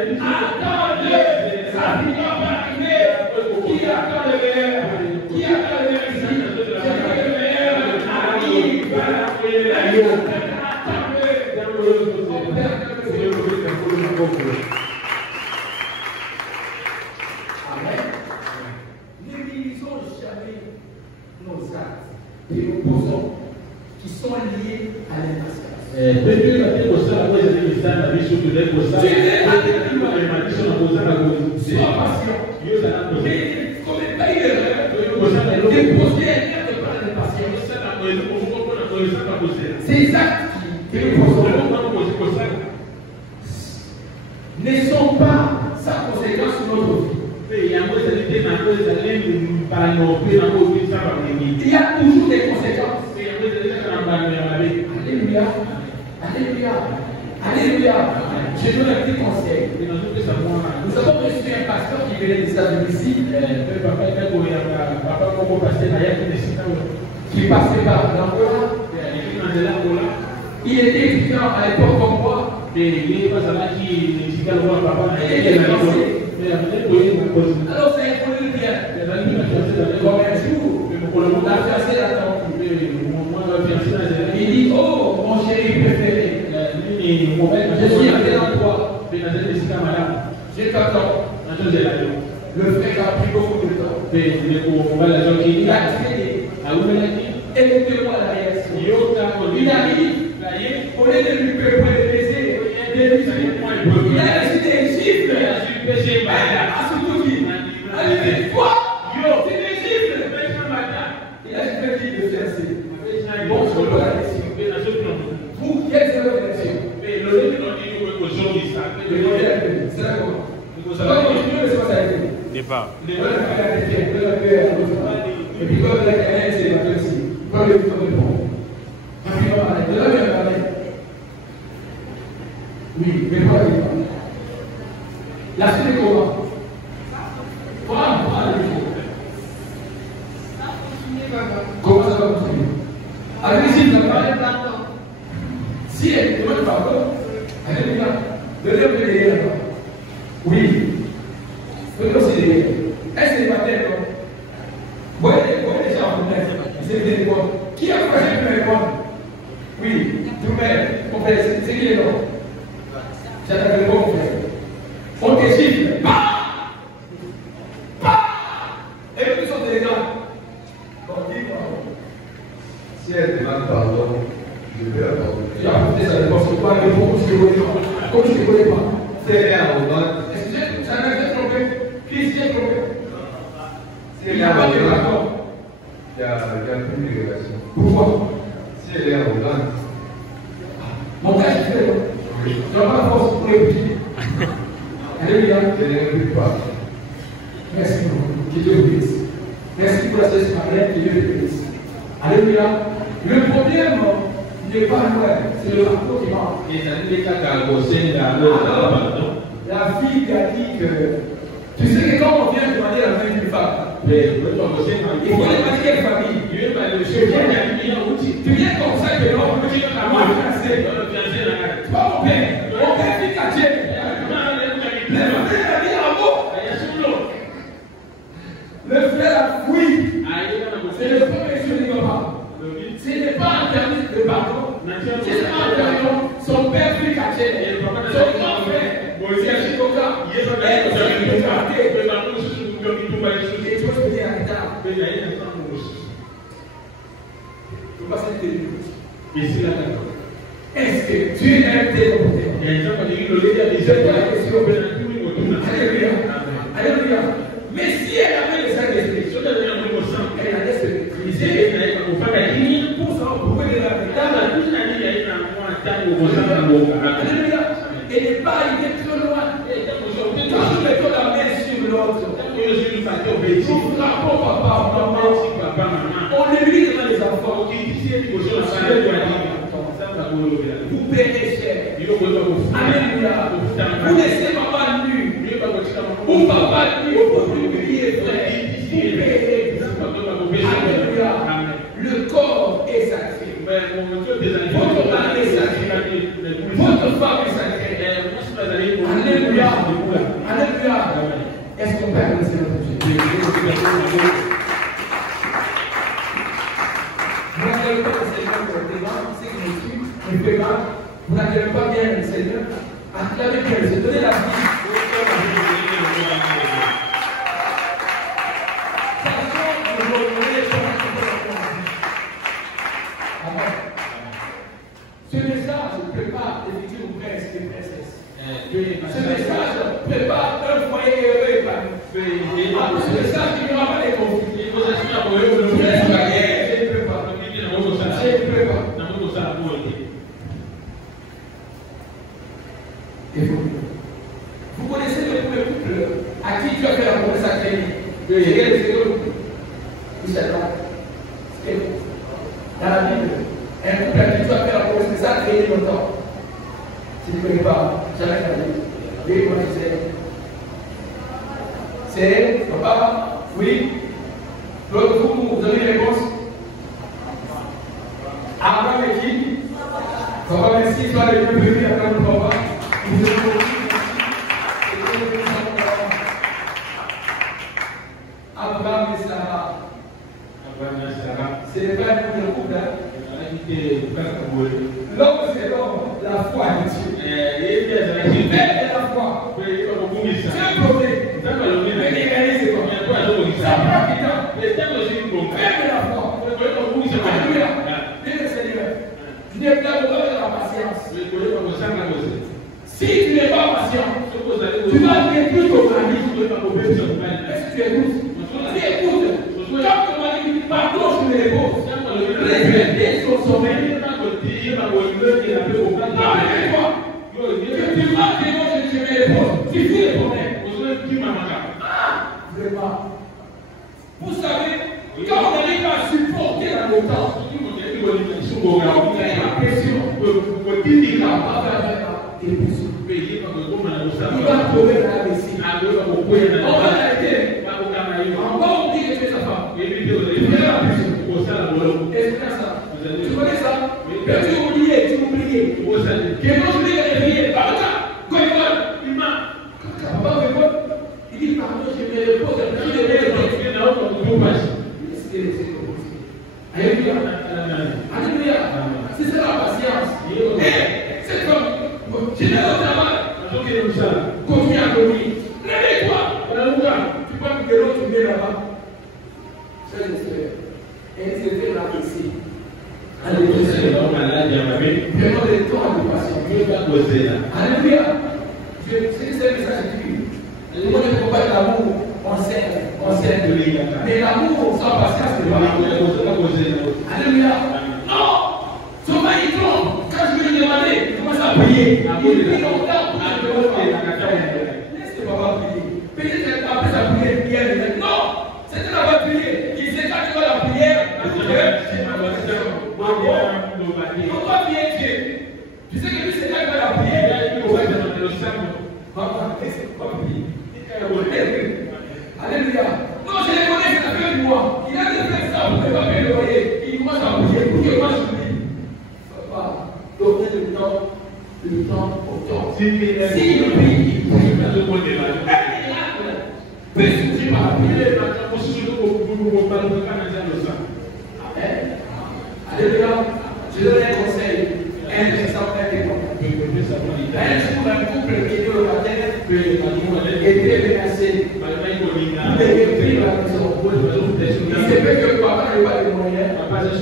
Attendez, ça finira par arriver. Qui attend le meilleur? Qui attend le meilleur ici? C'est que le meilleur arrive. Amen. N'utilisons jamais nos actes et nos posons qui sont liés à l'impatience. Sois patient. Mais commet pas une erreur de poser un acte par l'impatience. Ces actes que nous posons ne sont pas sans conséquence sur notre vie. Il y a toujours des conséquences. Alléluia. Alléluia. Alléluia. Je donne un petit conseil. Nous avons reçu un pasteur qui venait des États-Unis ici, qui passait par l'Angola. Il était étudiant à l'époque comme moi. Alors c'est un peu bien. Comme un jour, la fiancée l'attend. Il dit, oh mon chéri préféré, je suis appelé dans toi. Je t'attends. Le frère a pris beaucoup de temps. Il a crié. Écoutez-moi la réaction. Il arrive. Au lieu de lui baiser, il a reçu des gifles. À ce coup-ci. Allez, quoi? C'est des gifles. Il a fait de fiancé. Bon, je dois la laisser. Vous, quelle est votre élection? C'est d'accord. Ça va continuer le soir. Départ. Et puis, comme la canette, c'est la aussi. Comme le temps de bon. Oui, mais pas la suite est comment? Comment ça va continuer? Allez-y, vous avez pas. Si elle demande pardon, alléluia. Le Dieu peut l'aider là-bas. Oui. Le Dieu aussi l'aider. Est-ce que c'est pas tel, non? Voyez les gens en fait. C'est des quoi? Qui a quoi j'ai pu répondre? Oui, nous-mêmes, mon frère, c'est qui les noms? J'attends le bon frère. On décide. Bah! Bah! Et puis, ils sont des gens. Bon, dis-moi. Si elle demande pardon, je vais la pardonner. J'ai apporté ça, parce que quoi, il faut que je ne connais pas. Comme je ne connais pas. Si elle est arrogante, Est-ce que ça m'a été trompé? Qui s'est trompé? si elle est arrogante, il y a plus de relation. Pourquoi? Si elle est arrogante, Mon frère, je fais. Tu n'as pas la force pour l'écouter. Alléluia. je ne réplique pas. Merci beaucoup. Que Dieu vous bénisse. Merci pour la ce matin. Que Dieu vous bénisse. Alléluia. Le problème n'est pas loin. C'est le parcours qui manque. La fille qui a dit que. Tu sais que quand on vient demander la main d'une femme, il faut demander quelle famille. Tu viens comme ça que non, tu viens à moi, fiancé. C'est pas mon père. Mon père dit qu'à Dieu. Le frère a mis en mots. Le frère a fui. C'est le premier jour du papa. Ce n'est pas interdit de pardon. Ce n'est pas interdit. Son père fut caché. Son grand frère. C'est un chicoca. Et toi, je me dis à l'État. Il faut passer tes minutes. Est-ce que Dieu aime tes volontés? Alléluia. Alléluia. Mais si elle avait les Saint-Esprit, elle allait se maîtriser. Pour ça, pourquoi elle est là? Alléluia. Elle n'est pas arrivée trop loin. Quand nous mettons la main sur l'autre, nous frappons papa, maman. On le lui devant les enfants. Vous payez cher. Alléluia. Vous laissez papa nu. Ou papa nu. Vous publiez frère. Vous payez. Alléluia. Le corps est sacré. Votre âme est sacrée. Votre femme est sacrée. Alléluia. Alléluia. Est-ce qu'on peut annoncer notre Dieu? Vous n'avez pas le Seigneur pour le débat, c'est que je suis, je ne fais pas. Vous n'avez pas bien le Seigneur. Acclamez bien, c'est donner la vie. Ce message prépare les futurs princes et princesses. Ce message prépare un foyer heureux et épanoui. Ce message qui n'aura pas de conflits. Je prépare. Vous connaissez le premier couple à qui tu as fait la promesse à créer. Dans la Bible, un couple à qui tu as fait la promesse, ça a créé longtemps. Tu ne connais pas, jamais créé. Oui, moi je sais. C'est papa, oui. L'autre coup, vous avez une réponse? Abraham et qui? Papa, merci, toi les deux bébés, après le papa. Vous êtes Abraham et Sarah. C'est pas un couple, hein? L'homme, c'est l'homme, la foi de Dieu. Et la foi. C'est un problème. Mais c'est quoi? Ça prend du temps. Même la foi. Alléluia. Bien le Seigneur. Tu n'es pas besoin de la patience. Si tu n'es pas patient, tu vas détruire ton mari. Est-ce que tu écoutes? Tu écoutes. Quand ton mari dit pardon sur les épaules, regretter son sommeil. Non, mais quoi? Tu vas démontrer sur les épaules. Tu fais les problèmes. Vraiment. Vous savez, quand on n'arrive pas à supporter la montagne, on a la pression. Il va trouver la vessie. On va l'arrêter. On va oublier que c'est sa femme. Est-ce que ça? Tu connais ça? Tu oublies. Que non, je vais réveiller. Pardon, il dit pardon, je me repose. Alléluia. Alléluia. C'est ça la patience. C'est comme, je vais au travail. Continue à dormir. Réveille-toi. Tu peux que l'autre vienne là-bas. C'est le Seigneur. Et c'est fait la ici. Alléluia. Vraiment des temps de patience. Alléluia. C'est un message écrit. Le monde ne peut pas être l'amour. On s'aime. Mais l'amour sans patience, c'est pas l'amour. Alléluia. Non. Son mari trompe. Quand je vais lui demander, il commence à prier. Il prie longtemps pour que je me laisse papa prier. Peut-être qu'après sa prière, non. C'était la bonne prière. Il sait quand tu vas la prière. Il faut pas prier Dieu. Tu sais que lui, c'est quand tu vas la prière. Alléluia. Non, je les connais, c'est la fin du mois. Il a des frères ça, vous ne pouvez pas payer le loyer. Il commence à prier pour que moi je prie. Papa, donnez le temps au temps. Si il prie, il prie. Peut souffrir par la prière. Amen. Alléluia. Je donne un conseil. Un exemple, un couple qui est au matin était menacé. Il devait vivre la maison. Il se fait que papa n'a pas de moyens. Parce que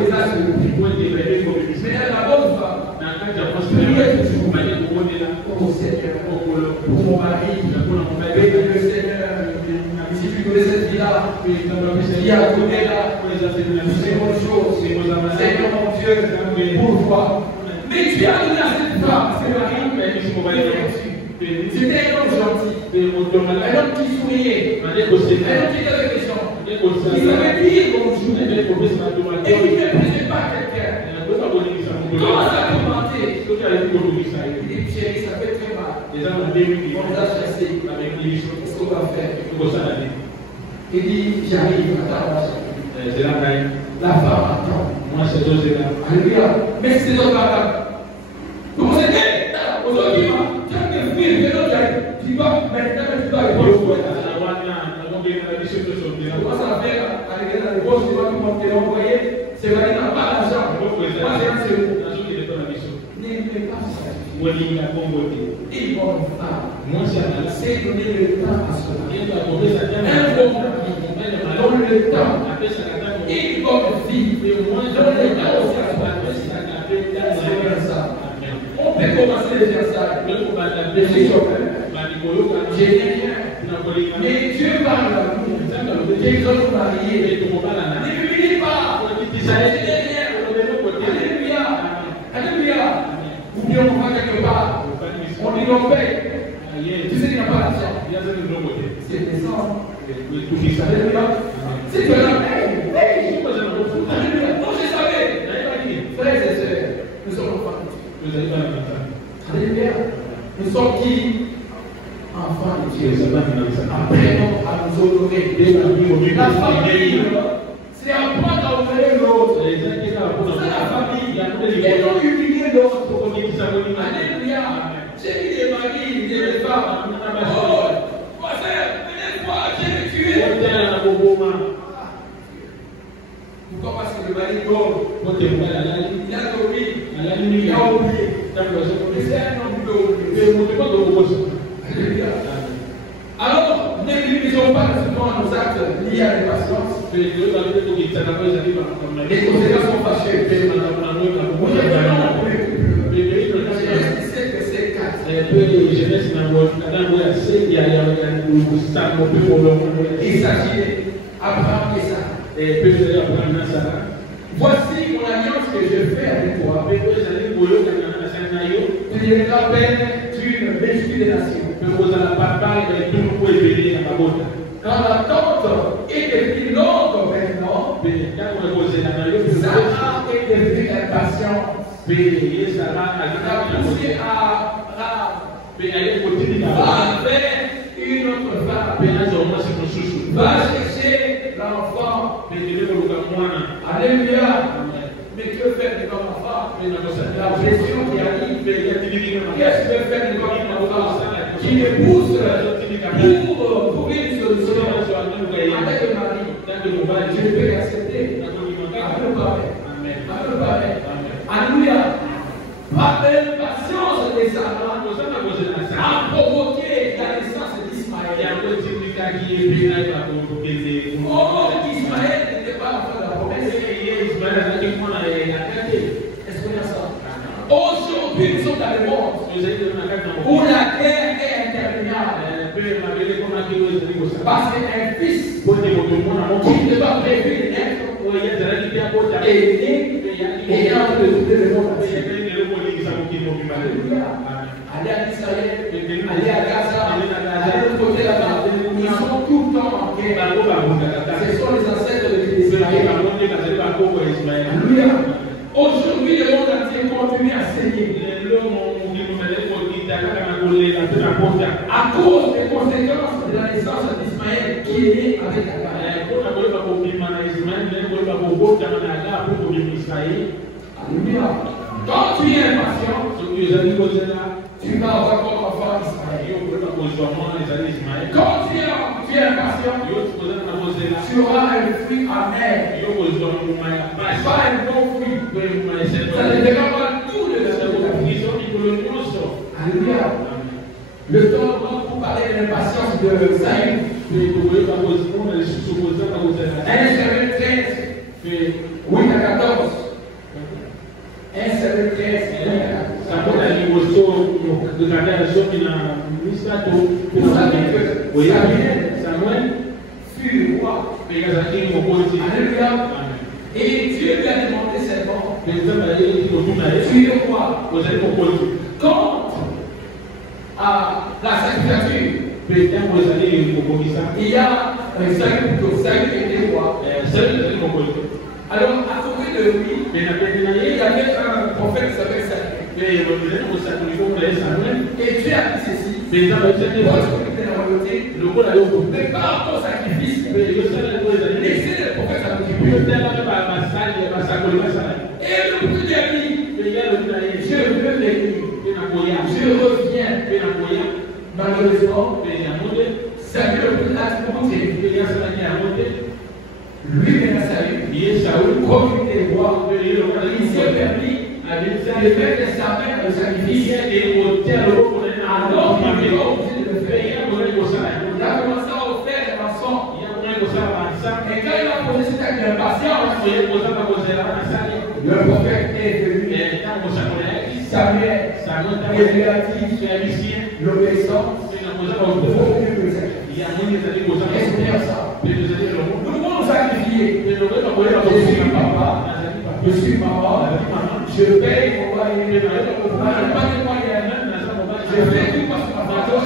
les âges de l'oubli. Mais la bonne femme, lui est toujours au Seigneur, pour mon mari, le Seigneur. Si tu connais cette vie-là, qui a donné là, c'est mon chose. Seigneur mon Dieu, pourquoi? Mais tu as donné à cette femme, c'est Marie, c'était un homme gentil, un homme qui souriait, un homme qui était avec les gens. Il savait dire bonjour et il ne plaisait pas à quelqu'un. Comment ça a commenté? Il dit chérie, ça fait très mal. On les a chassés. Qu'est-ce qu'on va faire? Il dit j'arrive, attends. La femme attend. Alléluia. Mais c'est notre parole. Vous savez, aujourd'hui, tu as des filles, vas maintenant, tu dois répondre. Commence à faire arriver dans les poches, tu vois, tout le monde qui l'a envoyé, c'est vrai, il n'a pas d'argent. Moi, c'est un seul. N'aimez pas ça. Il va me faire. C'est donner le temps à cela. Un bon donne le temps. Il va me vivre. Donne le temps aussi à la personne. On peut commencer déjà ça. Je suis chauffeur. Je n'ai rien. Mais Dieu parle à nous. Dieu doit nous marier. Ne m'humilie pas. Je n'ai rien. Alléluia. Alléluia. Oublions qu'on va quelque part. On dit non paye. Tu sais qu'il n'y a pas d'argent. C'est descend. Alléluia. Si tu es là, hey. Alléluia. Non, je savais. Frères et sœurs, nous sommes pas. Alléluia. Nous sommes qui? Enfants de Dieu. Apprenons à nous honorer. La famille, c'est apprendre à honorer l'autre. C'est la famille. Et non humilier l'autre. Alléluia. J'ai vu des maris, des femmes. Oh, venez voir, je l'ai tué. Pourquoi? Parce que le mari dort. Il a dormi. Il a oublié. C'est un homme de Alléluia. Alors, n'égligeons pas souvent nos actes liés à l'impatience. Les conséquences sont fâcheuses. Il s'agit d'Abraham et Sarah. Voici mon alliance que je fais avec toi. Tu deviendras père d'une multitude de nations. Quand la tente est devenue longue maintenant, Sarah est devenue impatiente. Il a poussé à va vers une autre femme. Va chercher l'enfant. Alléluia. Mais que faire de ton enfant? La pression qui arrive. Qu'est-ce que faire de ton enfant? Qui me pousse pour trouver une solution avec le mari. Je ne peux l'accepter. Alléluia. Par l'impatience des Sarah a provoqué la naissance d'Ismaël. Oh, Ismaël n'était pas l'enfant de la promesse. Est-ce qu'on a ça? Aujourd'hui, nous sommes dans le monde où la guerre est interminable. Parce qu'un fils qui ne va prévu naître est né et est en train de doubler le monde. Aller à Israël, aller à Gaza, aller de l'autre côté là-bas, ils sont tout le temps en guerre. Ce sont les ancêtres de Israël. Alléluia. Aujourd'hui, le monde entier continue à saigner. À cause des conséquences de la naissance d'Ismaël qui est né avec Agar. Alléluia. Quand tu es impatient, tu vas avoir comme enfant Ismaël. Quand tu es impatient, tu auras un fruit amer. Pas un bon fruit. Ça ne dépend pas tout le temps. Alléluia. Le temps pour parler de l'impatience de Saül. 1 Samuel 13, 8 à 14. 1 Samuel 13, 8 à 14. Vous savez que Samuel fut roi. Alléluia. Et Dieu lui a demandé seulement, tu es roi. Quand à la sacrificature, il y a un salut plutôt, salut qui était roi. Alors, à côté de lui, il y avait un prophète qui s'appelle Samuel. Et Dieu a dit ceci. Moi, je m'occupe de la royauté. Mais par rapport au sacrifice, laissez le prophète s'occuper. Et le plus dernier, je veux l'ennemi. Je reviens. Malheureusement, Samuel a monté. Lui-même a salué. Comme il était roi, il s'est permis de faire des sapins de sacrifice. Alors qu'il était obligé de le faire. Il a commencé à offrir des rançons. Et quand il a posé cet acte d'impatience, le prophète est venu. Samuel, et lui a dit l'obéissance vaut mieux que le sacrifice. Est-ce bien ça? Nous devons nous sacrifier. Je suis papa, je suis maman, je paye mon loyer, je pas de moyens, je fais tout parce que ma femme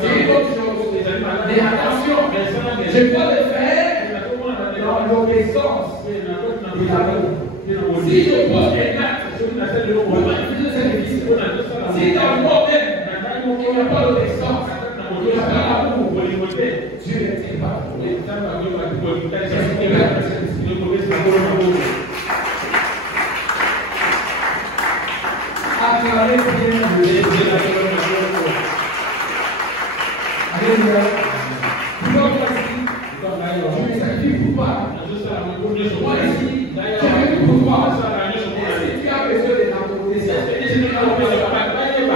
c'est une autre chose. Mais attention, je dois le faire dans l'obéissance et l'amour. Si je pose un acte, je manifeste le sacrifice. Si dans le moment même, il n'y a pas d'obéissance, il n'y a pas l'amour, Dieu ne tient pas. Acclamez bien Dieu. Alléluia. Je me sacrifie pour toi. Moi ici, je me pour toi. Est-ce que tu as besoin de t'accorder ça?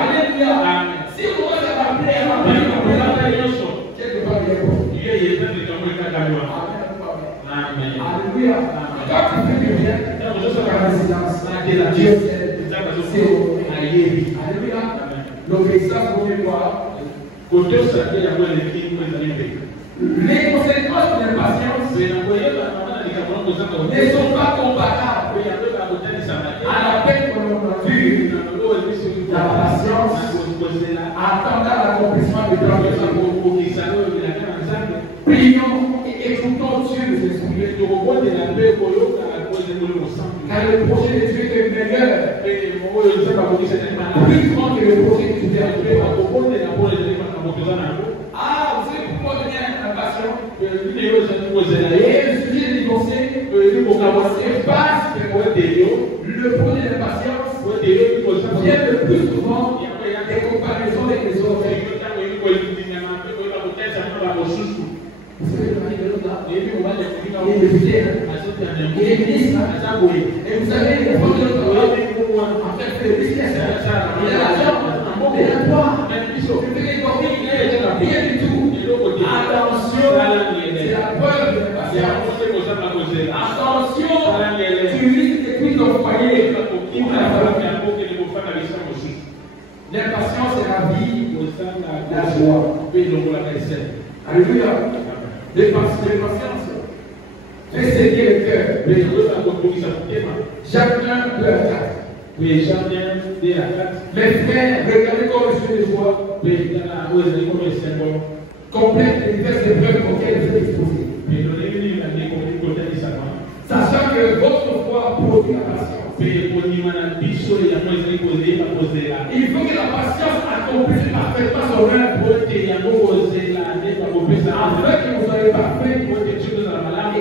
Alléluia. Si moi je m'appelais à ma quelque part Amen. Alléluia. Quand tu fais du bien, la résidence, Dieu c'est Alléluia. L'obéissance pour quoi? Les conséquences de l'impatience ne sont pas comparables à la peine que l'on a vue. La patience attendant l'accomplissement de Dieu. Prions et écoutons Dieu nous exprimer. Car le projet de Dieu est meilleur. Plus grand que le projet de Dieu. Ah, vous savez pourquoi on est impatient? Et le sujet de divorcer, c'est parce que le projet d'impatience vient le plus souvent des comparaisons avec les autres. Vous savez, le mari de l'autre là, il est député, il est ministre, et vous savez, il est fort de l'autre là, en fait, le business, il a l'argent, il a le poids, il fait des copies, rien du tout. Attention, c'est la preuve de l'impatience. Attention, tu risques de cuire ton foyer. L'impatience est la vie, la joie. Alléluia. L'impatience fait saigner le cœur. Jacques 1, 2 à 4. Mes frères, regardez comme je suis de joie. Complète les diverses épreuves auxquelles vous êtes exposés. Sachant que votre foi produit la patience. Il faut que la patience accomplisse parfaitement son œuvre. Afin que vous soyez parfaits et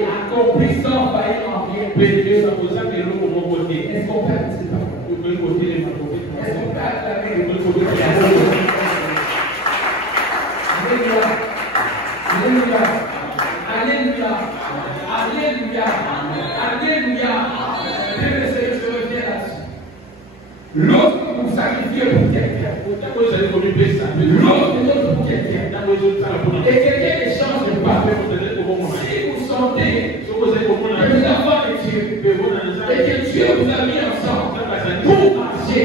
accomplissent sans faillir en rien. Est-ce qu'on peut acclamer? Est-ce qu'on peut acclamer? Alléluia. Alléluia. Alléluia. Alléluia. Dieu le Seigneur se revient là-dessus. Lorsque vous sacrifiez pour quelqu'un, lorsque vous pour quelqu'un, et quelqu'un échange de parole, si vous sentez que vous avez de Dieu, et que Dieu vous a mis ensemble pour marcher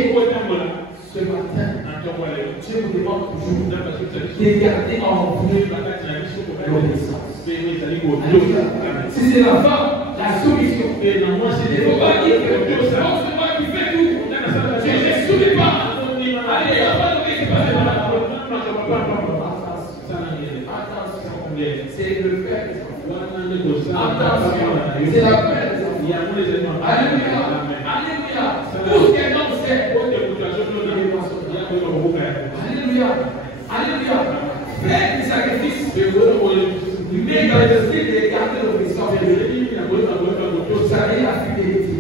ce matin, Dieu vous demande toujours de garder en vous l'obéissance. Si c'est la femme, la soumission. Il ne faut pas dire que Dieu c'est moi qui fais tout. Je ne souris pas. Allez, il n'y a pas de qui passe par la parole. Attention. C'est le frère des enfants. Attention. C'est la frère des enfants. Alléluia. Alléluia. Tout ce qu'un homme sait. Alléluia. Alléluia. Fais du sacrifice. Mais dans l'esprit de garder l'obéissance, vous savez la fidélité.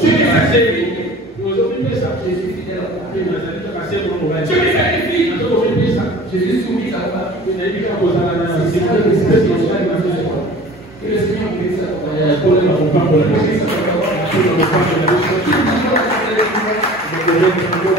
Tu me sacrifies. Je suis fidèle à ta. Tu me sacrifies. Jésus sourit sa femme. Que le Seigneur vous bénisse. Que le Seigneur vous bénisse.